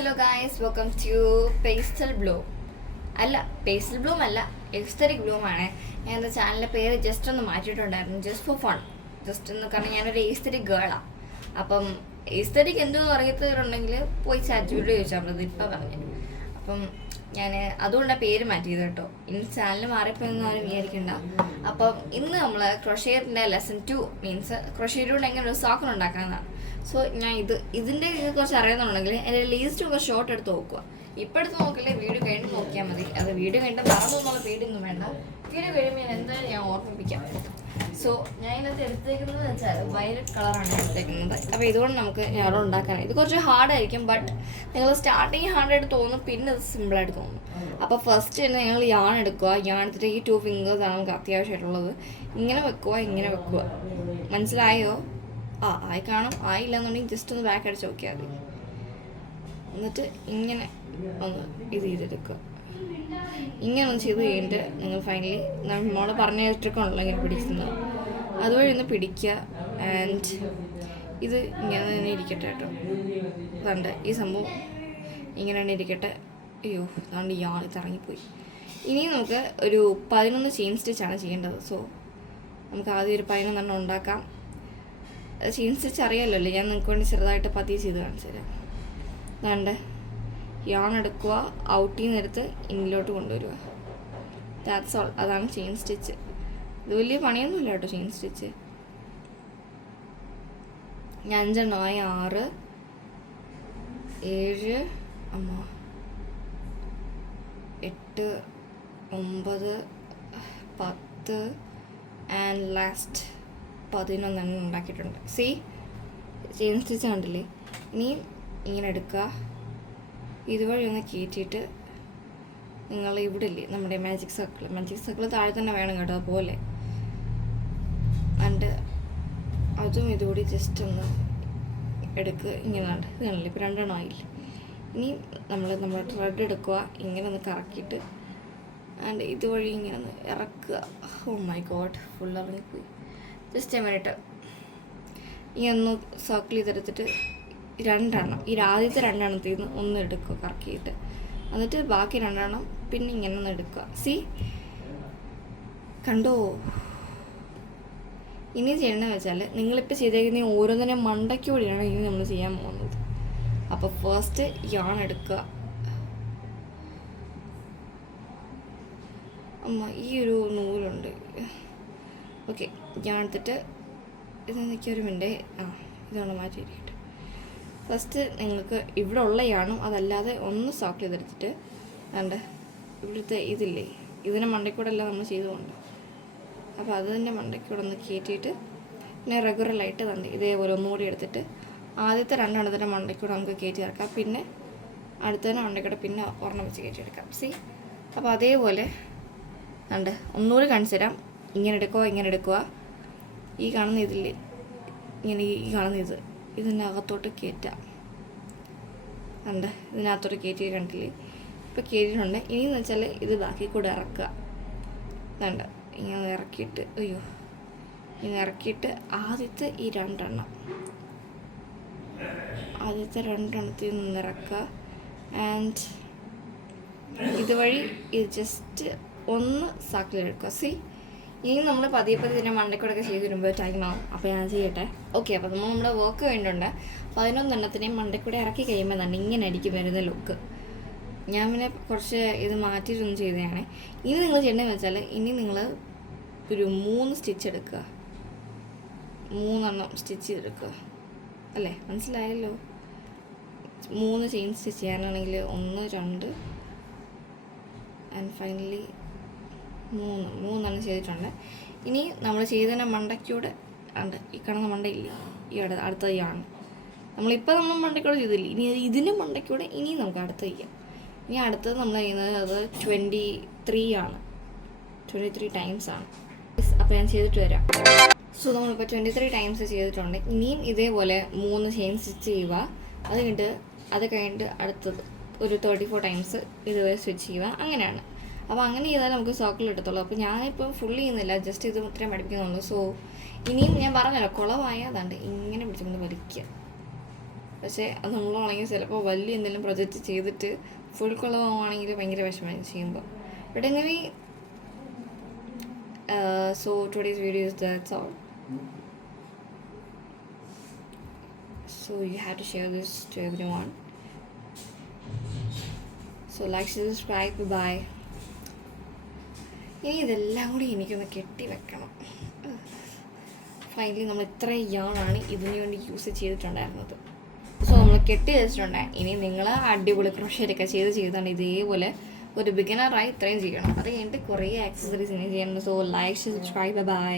Hello guys, welcome to pastel bloom. അല്ല, pastel bloom അല്ല, aesthetic bloom ആണ്. ഞാൻ എൻ്റെ ചാനലിൻ്റെ പേര് ജസ്റ്റ് ഒന്ന് മാറ്റിയിട്ടുണ്ടായിരുന്നു, ജസ്റ്റ് ഫോർ ഫൺ. ജസ്റ്റ് ഒന്ന്, കാരണം ഞാനൊരു എസ്തറ്റിക് ഗേളാണ്. അപ്പം എസ്തറ്റിക് എന്തെന്ന് അറിയത്തവരുണ്ടെങ്കിൽ പോയി ചാറ്റ് വീഡിയോ ചോദിച്ചാൽ മതി, ഇപ്പം പറഞ്ഞു. അപ്പം ഞാൻ അതുകൊണ്ടാണ് പേര് മാറ്റിയത് കേട്ടോ. ഇനി ചാനൽ മാറിയപ്പോൾ ആരും വിചാരിക്കണ്ട. അപ്പം ഇന്ന് നമ്മൾ ക്രൊഷേറിൻ്റെ ലെസൺ 2 മീൻസ് ക്രൊഷേറ്റ് കൊണ്ട് എങ്ങനെ ഒരു സോക്കൻ ഉണ്ടാക്കാമെന്നാണ്. സോ ഞാൻ ഇതിൻ്റെ കുറച്ച് അറിയുന്നുണ്ടെങ്കിൽ എൻ്റെ ലീസ്റ്റ് ഒന്ന് ഷോർട്ട് എടുത്ത് നോക്കുക. ഇപ്പം എടുത്ത് നോക്കില്ലേ, വീഡിയോ കഴിഞ്ഞ് നോക്കിയാൽ മതി. അത് വീഡിയോ കഴിഞ്ഞിട്ട് മറന്നൊന്നുള്ള പേടിയൊന്നും വേണ്ട. വീഡിയോ കഴിയുമ്പോൾ ഞാൻ എന്തായാലും ഞാൻ ഓർമ്മിപ്പിക്കാം. സോ ഞാൻ ഇതിനകത്ത് എടുത്തേക്കുന്നത് വെച്ചാൽ വയലറ്റ് കളറാണ് എടുത്തേക്കുന്നത്. അപ്പോൾ ഇതുകൊണ്ട് നമുക്ക് ഞാൻ ഉണ്ടാക്കാൻ ഇത് കുറച്ച് ഹാർഡായിരിക്കും. ബട്ട് നിങ്ങൾ സ്റ്റാർട്ടിങ് ഹാർഡായിട്ട് തോന്നും, പിന്നെ അത് സിമ്പിളായിട്ട് തോന്നും. അപ്പോൾ ഫസ്റ്റ് തന്നെ നിങ്ങൾ യാൺ എടുക്കുക. യാൺ എടുത്തിട്ട് ഈ 2 ഫിംഗേഴ്സാണ് നമുക്ക് അത്യാവശ്യമായിട്ടുള്ളത്. ഇങ്ങനെ വെക്കുക, ഇങ്ങനെ വെക്കുക. മനസ്സിലായോ? ആയി കാണും. ആയില്ല എന്നുണ്ടെങ്കിൽ ജസ്റ്റ് ഒന്ന് ബാക്ക് അടിച്ച് നോക്കിയാൽ മതി. എന്നിട്ട് ഇങ്ങനെ ഒന്ന് ഇത് ചെയ്തെടുക്കുക. ഇങ്ങനെ ഒന്ന് ചെയ്ത് കഴിഞ്ഞിട്ട് നിങ്ങൾ ഫൈനലി നമ്മൾ പറഞ്ഞ ട്രിക്കാണല്ലോ ഇങ്ങനെ പിടിക്കുന്നത്, അതുവഴി ഒന്ന് പിടിക്കുക. ആൻഡ് ഇത് ഇങ്ങനെ തന്നെ ഇരിക്കട്ടെ കേട്ടോ. അതുകൊണ്ട് ഈ സംഭവം ഇങ്ങനെ തന്നെ ഇരിക്കട്ടെ. അയ്യോ, അതുകൊണ്ട് ഇത് ഇറങ്ങിപ്പോയി. ഇനി നമുക്ക് ഒരു 11 ചെയിൻ സ്റ്റിച്ചാണ് ചെയ്യേണ്ടത്. സോ നമുക്ക് ആദ്യം ഒരു 11 ഉണ്ടാക്കാം. ചെയിൻ സ്റ്റിച്ച് അറിയാമല്ലോ, ഞാൻ നിങ്ങൾക്ക് വേണ്ടി ചെറുതായിട്ട് പതിയെ ചെയ്ത് കാണിച്ചു തരാം. അതുകൊണ്ട് യാൺ എടുക്കുക, ഔട്ടിൽ നിന്ന് എടുത്ത് ഇന്നിലോട്ട് കൊണ്ടുവരിക. That's all. അതാണ് ചെയിൻ സ്റ്റിച്ച്. ഇത് വലിയ പണിയൊന്നുമില്ല കേട്ടോ ചെയിൻ സ്റ്റിച്ച്. ഞാൻ 5 6 7 8 9 10 ആൻഡ് ലാസ്റ്റ് 11 ഉണ്ടാക്കിയിട്ടുണ്ട്. സി ചെയിൻ സ്റ്റിച്ച് കണ്ടില്ലേ? ഇനിയും ഇങ്ങനെ എടുക്കുക, ഇതുവഴി ഒന്ന് കയറ്റിയിട്ട് നിങ്ങൾ ഇവിടെ ഇല്ലേ നമ്മുടെ മാജിക് സർക്കിൾ താഴെ തന്നെ വേണം കേട്ടോ. അതുപോലെ അണ്ട് അതും ഇതുകൂടി ജസ്റ്റ് ഒന്ന് എടുക്കുക. ഇങ്ങനെ ഉണ്ട്, ഇത് കാണില്ലേ? ഇപ്പോൾ 2 ആയില്ല. ഇനി നമ്മൾ ത്രെഡ് എടുക്കുക, ഇങ്ങനെ ഒന്ന് കറക്കിയിട്ട് ആൻഡ് ഇതുവഴി ഇങ്ങനെ ഒന്ന് ഇറക്കുക. ഓ മൈ ഗോഡ്, ഫുൾ ഇറങ്ങിപ്പോയി. ജസ്റ്റ് മിനിറ്റ് ഇങ്ങനെ ഒന്ന് സർക്കിൾ ചെയ്തെടുത്തിട്ട് 2 ഈ ആദ്യത്തെ 2 നിന്ന് ഒന്ന് എടുക്കുക കറക്കിയിട്ട്. എന്നിട്ട് ബാക്കി 2 പിന്നെ ഇങ്ങനെ ഒന്ന് എടുക്കുക. സി കണ്ടോ? ഇനി ചെയ്യണമെന്ന് വെച്ചാൽ നിങ്ങളിപ്പോൾ ചെയ്തേക്കുന്ന ഓരോന്നിനും മണ്ടയ്ക്കൂടിയാണ് ഇനി നമ്മൾ ചെയ്യാൻ പോകുന്നത്. അപ്പോൾ ഫസ്റ്റ് യാൺ എടുക്കുക. ഈ ഒരു നൂലുണ്ട്. ഓക്കെ, ഞാൻ എടുത്തിട്ട് ഇത് എനിക്കൊരു മിനിറ്റ് ഇതാണ് മാറ്റിയിരിക്കട്ടെ. ഫസ്റ്റ് നിങ്ങൾക്ക് ഇവിടെ ഉള്ള യാണും അതല്ലാതെ ഒന്ന് സോക്ക് ചെയ്തെടുത്തിട്ട് വേണ്ട ഇവിടുത്തെ ഇതില്ലേ, ഇതിൻ്റെ മണ്ടയ്ക്കൂടെ എല്ലാം നമ്മൾ ചെയ്തുകൊണ്ട്, അപ്പോൾ അതിൻ്റെ മണ്ടയ്ക്കൂടെ ഒന്ന് കയറ്റിയിട്ട് പിന്നെ റെഗുലറായിട്ട് തന്നെ ഇതേപോലെ ഒന്നുകൂടി എടുത്തിട്ട് ആദ്യത്തെ 2 മണ്ടയ്ക്കൂടെ നമുക്ക് കയറ്റി ഇറക്കാം. പിന്നെ അടുത്തതിൻ്റെ മണ്ടയ്ക്കൂടെ പിന്നെ ഒരെണ്ണം വെച്ച് കയറ്റിയെടുക്കാം. സി അപ്പോൾ അതേപോലെ ഉണ്ട്. ഒന്നുകൂടി കാണിച്ചു തരാം. ഇങ്ങനെ എടുക്കുക. ഈ കാണുന്ന ഇതില്ലേ, ഇങ്ങനെ ഈ കാണുന്ന ഇതിനകത്തോട്ട് കയറ്റാം. കണ്ട് ഇതിനകത്തോട്ട് കയറ്റി കണ്ടില്ലേ? ഇപ്പോൾ കയറ്റിയിട്ടുണ്ട്. ഇനിയെന്ന് വെച്ചാൽ ഇത് ബാക്കി കൂടെ ഇറക്കുക. കണ്ട് ഇങ്ങനെ ഇറക്കിയിട്ട് ഇങ്ങനെ ഇറക്കിയിട്ട് ആദ്യത്തെ ഈ 2 ആദ്യത്തെ 2 നിന്ന് ഇറക്കുക. ആൻഡ് ഇതുവഴി ഇത് ജസ്റ്റ് ഒന്ന് സാക്കിലെടുക്കുക. സി ഇനി നമ്മൾ പതിയെ ഇതിൻ്റെ മണ്ടയ്ക്കൂടെയൊക്കെ ചെയ്ത് വരുമ്പോൾ ടൈമാവും. അപ്പോൾ ഞാൻ ചെയ്യട്ടെ. ഓക്കെ, അപ്പോൾ നമ്മുടെ വർക്ക് വേണ്ടിയുണ്ട്. 11 മണ്ടയ്ക്കൂടെ ഇറക്കി കഴിയുമ്പോൾ തന്നെ ഇങ്ങനെ ആയിരിക്കും വരുന്ന ലുക്ക്. ഞാൻ പിന്നെ കുറച്ച് ഇത് മാറ്റിയിട്ടൊന്നും ചെയ്തതാണ്. ഇനി നിങ്ങൾ ചെയ്യേണ്ടതെന്ന് വെച്ചാൽ ഇനി നിങ്ങൾ ഒരു 3 സ്റ്റിച്ച് എടുക്കുക. 3 സ്റ്റിച്ച് ചെയ്തെടുക്കുക. അല്ലേ, മനസ്സിലായല്ലോ? 3 ചെയിൻ സ്റ്റിച്ച് ചെയ്യാനാണെങ്കിൽ 1 2 ആൻഡ് ഫൈനലി 3 ചെയ്തിട്ടുണ്ട്. ഇനി നമ്മൾ ചെയ്തതിൻ്റെ മണ്ടയ്ക്കൂടെ ഉണ്ട് ഈ കാണുന്ന മണ്ടയില്ലേ, ഈ അടുത്ത ആണ് നമ്മളിപ്പോൾ മണ്ടയ്ക്കൂടെ ചെയ്തില്ലേ. ഇനി ഇതിൻ്റെ മണ്ടയ്ക്കൂടെ ഇനി നമുക്ക് അടുത്ത് ചെയ്യാം. ഇനി അടുത്തത് നമ്മൾ ചെയ്യുന്നത് അത് 23 ആണ്. 23 ടൈംസ് ആണ്. അപ്പോൾ ഞാൻ ചെയ്തിട്ട് വരാം. സോ നമ്മളിപ്പോൾ 23 ടൈംസ് ചെയ്തിട്ടുണ്ട്. ഇനിയും ഇതേപോലെ 3 ചെയിൻ സ്റ്റിച്ച് ചെയ്യുക. അത് കഴിഞ്ഞിട്ട് അടുത്തത് ഒരു 34 ടൈംസ് ഇതുവരെ സ്റ്റിച്ച് ചെയ്യുക. അങ്ങനെയാണ്. അപ്പോൾ അങ്ങനെ ചെയ്താൽ നമുക്ക് സർക്കിൾ എടുത്തുള്ളൂ. അപ്പോൾ ഞാനിപ്പോൾ ഫുൾ ചെയ്യുന്നില്ല, ജസ്റ്റ് ഇത് ഇത്രയും പഠിപ്പിക്കുന്നുള്ളൂ. സോ ഇനിയും ഞാൻ പറഞ്ഞല്ലോ, കുളമായ അതാണ്ട് ഇങ്ങനെ പിടിച്ചുകൊണ്ട് വലിക്കുക. പക്ഷേ അത് നമ്മളാണെങ്കിൽ ചിലപ്പോൾ വലിയ എന്തെങ്കിലും പ്രൊജക്റ്റ് ചെയ്തിട്ട് ഫുൾ കുളമാണെങ്കിൽ ഭയങ്കര വിഷമമായി ചെയ്യുമ്പോൾ. But anyway so today's video is that's all. So you have to share this to everyone. So like, subscribe, bye. ഇനി ഇതെല്ലാം കൂടി എനിക്കൊന്ന് കെട്ടി വെക്കണം. ഫൈനലി നമ്മൾ ഇത്ര യാണാണ് ഇതിനു വേണ്ടി യൂസ് ചെയ്തിട്ടുണ്ടായിരുന്നത്. സോ നമ്മൾ കെട്ടി വെച്ചിട്ടുണ്ട്. ഇനി നിങ്ങൾ അടിപൊളി ക്രോഷേറ്റൊക്കെ ചെയ്താണ് ഇതേപോലെ ഒരു ബിഗിനറായി ഇത്രയും ചെയ്യണം. അത് കഴിഞ്ഞിട്ട് കുറേ ആക്സസറീസ് ഇനി ചെയ്യണം. So like, subscribe, by.